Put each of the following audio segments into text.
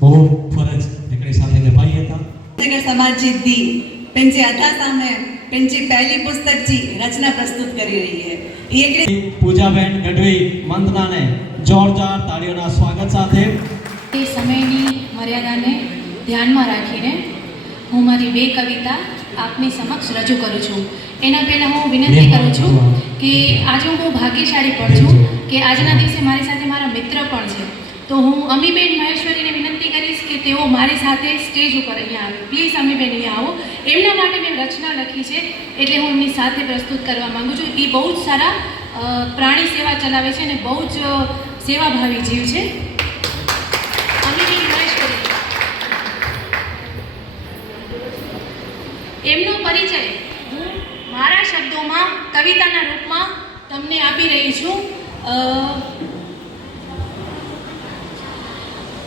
बहु फरज हिकिड़े साथे निभाई था। नगर समाज जी दी पंहिंजे हथा सामे पंहिंजी पहली पुस्तक जी रचना प्रस्तुत करी रही है। ये पूजाबेन गढ़वी वंदना ने जोरदार ताળીઓના સ્વાગત સાથે તે સમયની મર્યાદાને ધ્યાનમાં રાખીને હું મારી બે કવિતા આપની સમક્ષ રજૂ કરું છું। એના પહેલાં હું વિનંતી કરું છું કે આજે હું ભાગ્યશાળી પણ છું કે આજના દિવસે મારી સાથે મારા મિત્ર પણ છે, તો હું અમીબેન મહેશ્વરીને વિનંતી કરીશ કે તેઓ મારી સાથે સ્ટેજ ઉપર અહીંયા આવે। પ્લીઝ અમીબેન અહીંયા આવો। એમના માટે મેં રચના લખી છે એટલે હું એમની સાથે પ્રસ્તુત કરવા માગું છું। એ બહુ જ સારા પ્રાણી સેવા ચલાવે છે અને બહુ જ સેવાભાવી જીવ છે। અમીબેન મહેશ્વરી, એમનો પરિચય હું મારા શબ્દોમાં કવિતાના રૂપમાં તમને આપી રહી છું।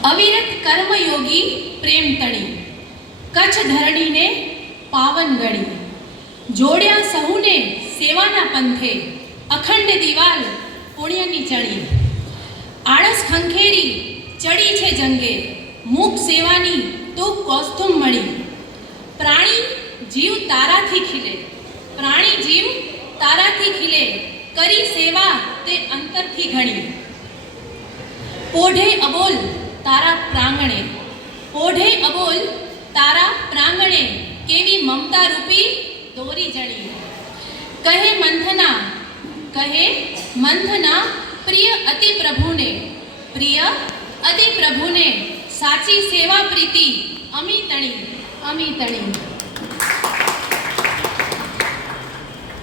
અવિરત કર્મયોગી પ્રેમ તણી, કચ્છ ધરણીને પાવન ગણી, જોડ્યા સહુને સેવાના પંથે, અખંડ દિવાલ પુણ્યની ચણી, આળસ ખંખેરી ચડી છે જંગે, મુખ સેવાની તું કૌસ્તુમ મળી, પ્રાણી જીવ તારાથી ખીલે, પ્રાણી જીવ તારાથી ખીલે, કરી સેવા તે અંતરથી ઘણી, પોઢે અબોલ તારા પ્રાંગણે, પોઢે અબોલ તારા પ્રાંગણે, કેવી મમતા રૂપી દોરી જણી, કહે મંથના પ્રિય અતિ પ્રભુને, પ્રિય અતિ પ્રભુને, સાચી સેવા પ્રીતિ અમી તણી, અમી તણી।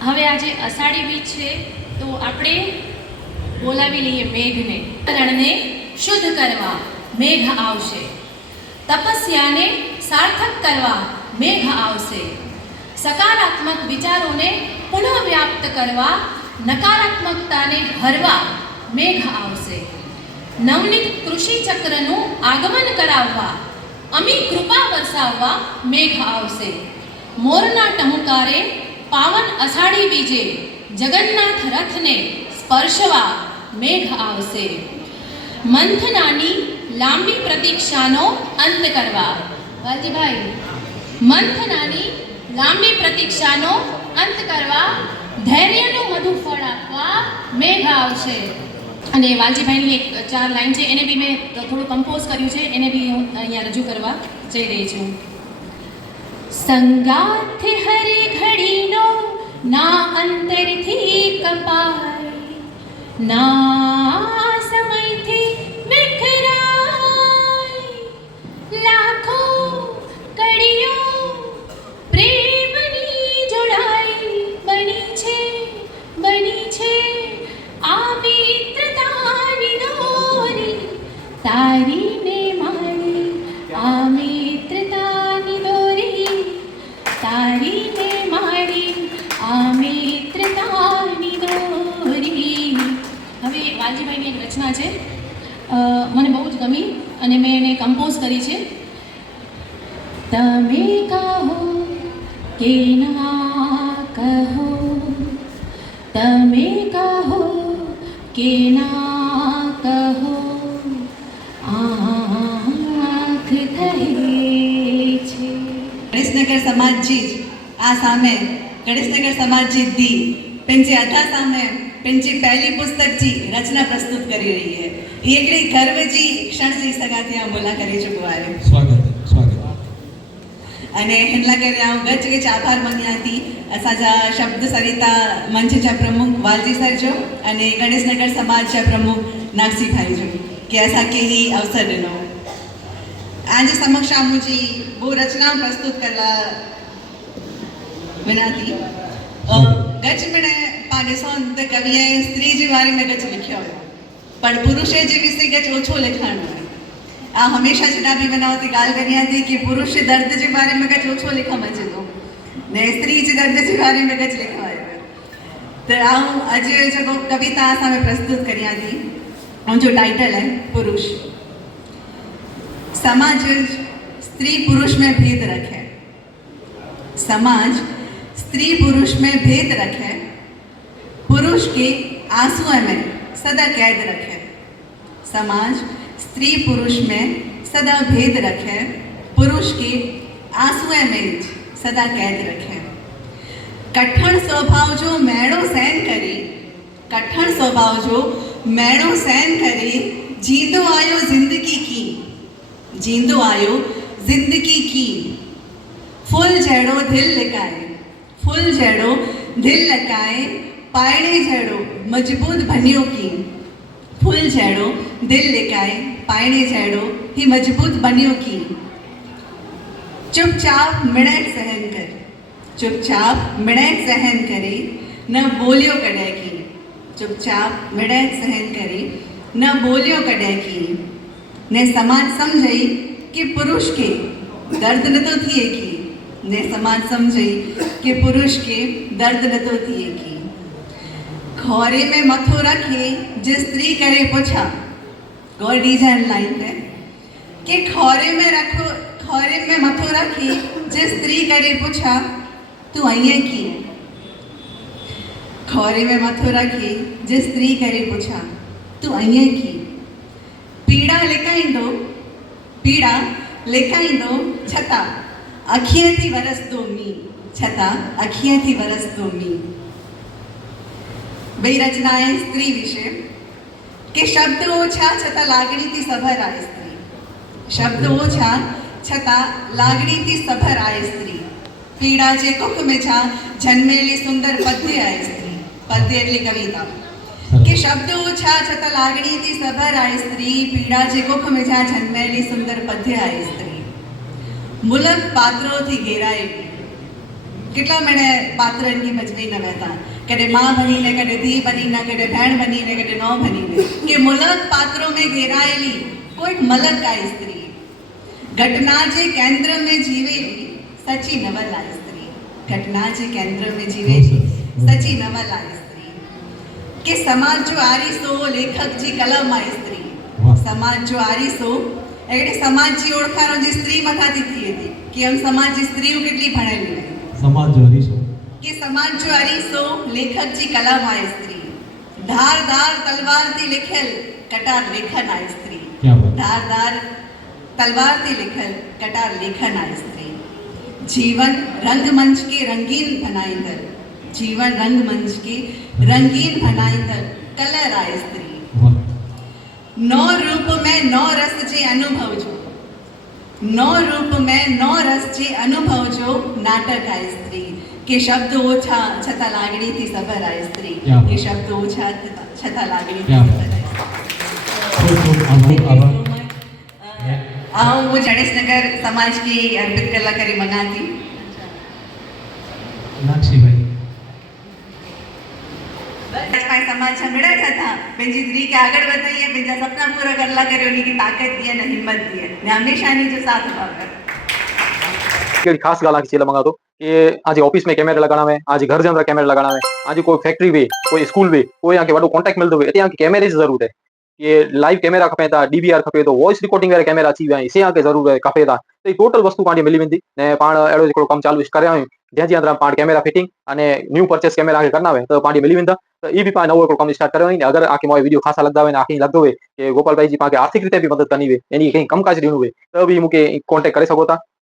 હવે આજે અષાઢી બીજ છે તો આપણે બોલાવી લઈએ મેઘને। રણને શુદ્ધ કરવા મેઘ આવશે, તપસ્યાને સાર્થક કરવા મેઘ આવશે, સકારાત્મક વિચારોને પુનઃ વ્યાપ્ત કરવા, નકારાત્મકતાને હરવા મેઘ આવશે, નવનીત કૃષિ ચક્રનું આગમન કરાવવા, અમી કૃપા વરસાવવા મેઘ આવશે, મોરના ટહુકારે પાવન અષાઢી બીજે જગન્નાથ રથને સ્પર્શવા મેઘ આવશે, મંથનાની લાંબી પ્રતીક્ષાનો અંત કરવા, વાલજીભાઈ, મંથનાની લાંબી પ્રતીક્ષાનો અંત કરવા, ધૈર્યનું મધુ ફળ આપવા મેઘ આવશે। અને વાલજીભાઈની એક 4 લાઈન છે, એને બી મેં થોડું કમ્પોઝ કર્યું છે, એને બી હું અહીંયા રજૂ કરવા જઈ રહી છું। સંગાથ હરે ઘડીનો ના અંતરથી કપાય, ના સમયથી વિખરાય, લાખો કડીઓ પ્રેમની જોડાઈ બની છે આ મિત્રતાની દોરી, તારીને મારી આ મિત્રતાની દોરી, તારીને મારી આ મિત્રતાની દોરી। હવે વાલજીભાઈની એક રચના છે, મને બહુ જ ગમી અને મેં એને કમ્પોઝ કરી છે। તમે કહો કે ના કહો, તમે કહો કે ના કહો, આંખ કહે છે। ગણેશનગર સમાજ जी आ सामे गणेशनगर समाज जी दी पंहिंजे हथा सामे पंहिंजी पहली पुस्तक जी रचना प्रस्तुत करी रही है। ये हिकिड़ी गर्व जी क्षण जी सघां थी, बोला करे चुको आहे। स्वागत स्वागत। अने हिन लाइ करे गच आभार मञियां थी असांजा शब्द सरिता मंच जा प्रमुख वालजी सर जो अने गणेशनगर समाज जा प्रमुख नागसी भाई जो कि असांखे ही अवसर ॾिनो। आज समक्ष मुंहिंजी वो रचना प्रस्तुत करवा विनती। गच में पा ॾिसो त कविअ स्त्री जे बारे में गच लिखियो हुयो, पर पुरुष जे विषय गच ओछो लिखणो आहे। आ हमेशा जॾहिं बि वञा हुते ॻाल्हि करियां थी कि पुरुष जे दर्द जे बारे में गच ओछो लिखण अचे थो ने स्त्री जे दर्द जे बारे में गच लिखण आयो। त आऊं अॼु जेको कविता असां में प्रस्तुत करियां थी उनजो टाइटल है पुरुष। समाज स्त्री पुरुष में भेद रखे, समाज स्त्री पुरुष में भेद रखे, पुरुष के आंसुओं में सदा कैद रखे। समाज स्त्री पुरुष में सदा भेद रखे, पुरुष के आंसुए में सदा कैद रखे। कठण स्वभाव जो मैणो सहन करे, कठण स्वभाव जो मैणो सहन करे, जींदो आयो जिंदगी की, जींदो आयो जिंदगी की। फूल जड़ो दिल लकाए, फूल जड़ो दिल लकाए, पायणे जड़ो मजबूत बनियो की। फूल जड़ो दिल लकाए, पायणे जड़ो ही मजबूत बनियो की। चुपचाप मिणट सहन कर, चुपचाप मिणट सहन करे, न बोलियो कॾहिं की। चुपचाप मिणट सहन करे, न बोलियो कॾहिं की। ने समाज समझई कि पुरुष के दर्द न तो थिए की, ने समाज समझई कि पुरुष के दर्द न तो थिए की। खोरे में मथो रखे जे स्त्री करे पुछा, गौर डीजन लाइन है कि खोरे में रखो, खोरे में मथो रखी जे स्त्री करे पुछा, तू अइए की। खोरे में मथो रखी जे स्त्री करे पुछा, तू अइए की। पीड़ा लिकाईंदो, पीड़ा लिकाईंदो छता अखिए थी वरसदो मी, छता अखिए थी वरसदो मी। बई रचनाएं स्त्री विषय के शब्द ओछा छता लागणी थी सभर आए स्त्री, शब्द ओछा छता लागणी थी सभर आए स्त्री। पीड़ा जे कुख में छा जन्मेली सुंदर पद्य आए स्त्री, पद्य एटली कविता। के शब्द ओछा छता लागणी थी सभर आए स्त्री, पीड़ा जे कुख में छा जन्मेली सुंदर पद्य आए स्त्री। मुलक पात्रों थी घेराएली, કેટલા મને પાત્રની મજબી ન વહેતા, કદે माँ बनीने, कदे धी बनीने, कदे भेण बनीने, कदे नौ बनीने। કે મુલક પાત્રો में घेराएली कोई मलक का स्त्री, घटना जे केंद्र में जीवेली सची नवला स्त्री, घटना जे केंद्र में जीवेली सची नवला स्त्री। के समाज जो आरीसो लेखक जी कलम आ स्त्री, समाज जो आरीसो એટલે સમાજ जी ઓળખાણો જે સ્ત્રી મથાથી થઈ હતી કે આમ સમાજ जी સ્ત્રીઓ કેટલી ભણેલી હોય। समाज जो हरीशो કે સમાજ જો હરીશો લેખક जी કલમ આ સ્ત્રી, ધાર ધાર તલવાર થી लिखेल कटार लेखन आ स्त्री, क्या बात। धार धार तलवार થી लिखेल कटार लेखन आ स्त्री। जीवन रंगमंच के रंगीन बनाईंदर, जीवन रंगमंच के रंगीन बनाईंदर कलर आ स्त्री। नौ रूप में नौ रस जे अनुभव जो, नौ रूप में नौ रस जे अनुभव जो नाटक आ स्त्री। के शब्द ओछा छता लागणी थी सभर आ स्त्री, के शब्द ओछा छता लागणी थी सभर आ स्त्री। आओ वो गणेशनगर समाज की अर्पित कलाकारी मंगाती नाक्षी भाई समाज मिड़ा था पंहिंजी धीउ खे આગળ વધાઈએ, पंहिंजा सपना पूरा करला करे, उनकी ताकत दिए न हिम्मत दिए ने हमेशा नी जो साथ भाव केड़ी खास गाल आखी चेला मंगातो कि आज ऑफिस में कैमरा लगाना है, आज घर जे अंदर कैमरा लगाना है, आज कोई फैक्ट्री वे, कोई स्कूल वे, कोई आके वडो कॉन्टेक्ट मिलतो वे, एते आके कैमरे जी जरूरत है। ये लाइव कैमरा खपे था, डीवीआर खपे तो वॉइस रिकॉर्डिंग वाला कैमरा अची विया, से आके जरूर है खपे था। तो टोटल वस्तु पाणी मिली वेंदी ने पाण एड़ो जेको कम चालू करे आयो जे अंदर पाण कैमरा फिटिंग अने न्यू परचेस कैमरा आके करना है तो पाणी मिली वेंदा। तो ई भी पाण नवो कम स्टार्ट करे ने। अगर आके मोय वीडियो खासा लगदा वे ने आके लगदो वे कि गोपाल भाई जी पाके आर्थिक रीते भी मदद करनी वे, एनी कहीं कमकाज देणो वे तो भी मुके कॉन्टेक्ट करे सको था।